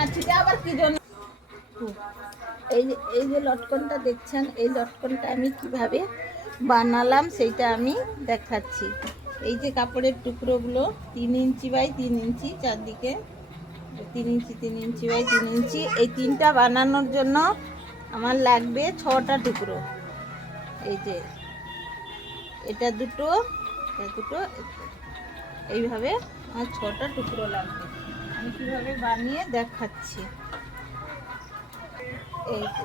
মাছিটা আবার কি জন্য? এই যে লটকনটা দেখছেন, এই লটকনটা আমি কিভাবে বানালাম সেইটা আমি দেখাচ্ছি। এই যে কাপড়ের টুকরোগুলো 3 ইঞ্চি বাই 3 ইঞ্চি, চারদিকে 3 ইঞ্চি 3 ইঞ্চি বাই 3 ইঞ্চি, এই তিনটা বানানোর জন্য আমার লাগবে 6টা টুকরো। এই যে এটা দুটো, এটা দুটো, এইভাবে আমার 6টা টুকরো লাগবে। আমি কীভাবে বানিয়ে দেখাচ্ছি। এই যে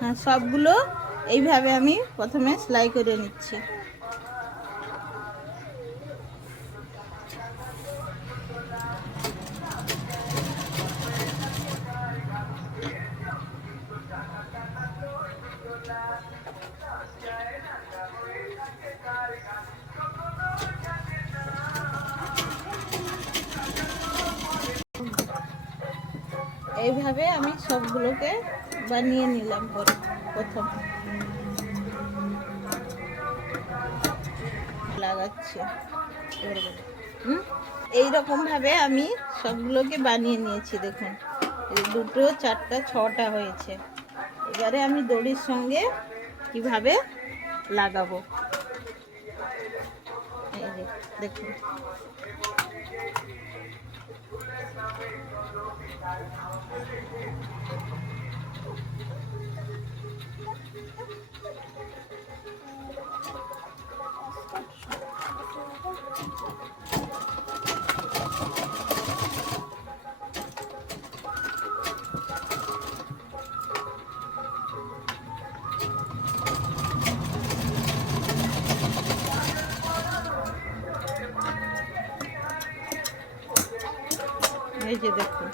হ্যাঁ, সবগুলো এইভাবে আমি প্রথমে সেলাই করে নিচ্ছি। এইভাবে আমি সবগুলোকে বানিয়ে নিলাম। প্রথম লাগাচ্ছি, এইরকম ভাবে আমি সবগুলোকে বানিয়ে নিয়েছি। দেখুন, এই 2, 4, 6টা হয়েছে। এবারে আমি দড়ির সঙ্গে কিভাবে লাগাবো, এই যে দেখুন। এই যে দেখুন,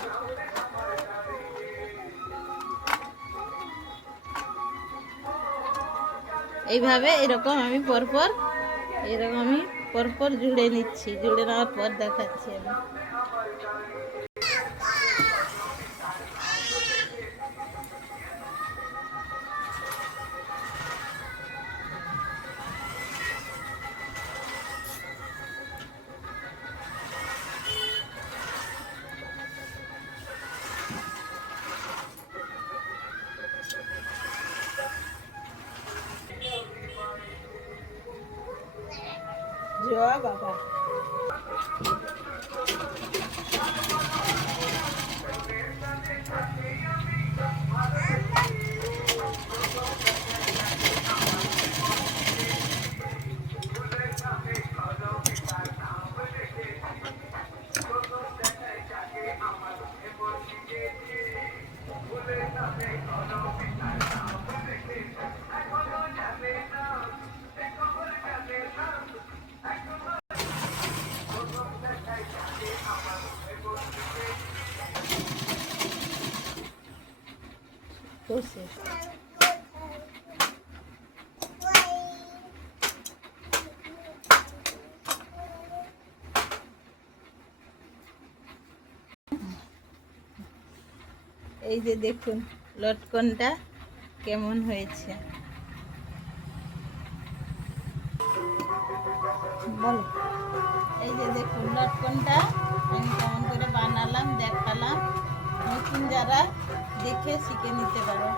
এইভাবে এরকম আমি পরপর জুড়ে নিচ্ছি। জুড়ে নেওয়ার পর দেখাচ্ছি আমি। জয় বাবা। এই যে দেখুন লটকনটা কেমন হয়েছে, বলো। এই যে দেখুন লটকনটা আমি কেমন করে বানালাম দেখালাম। নতুন যারা দেখে শিখে নিতে পারো।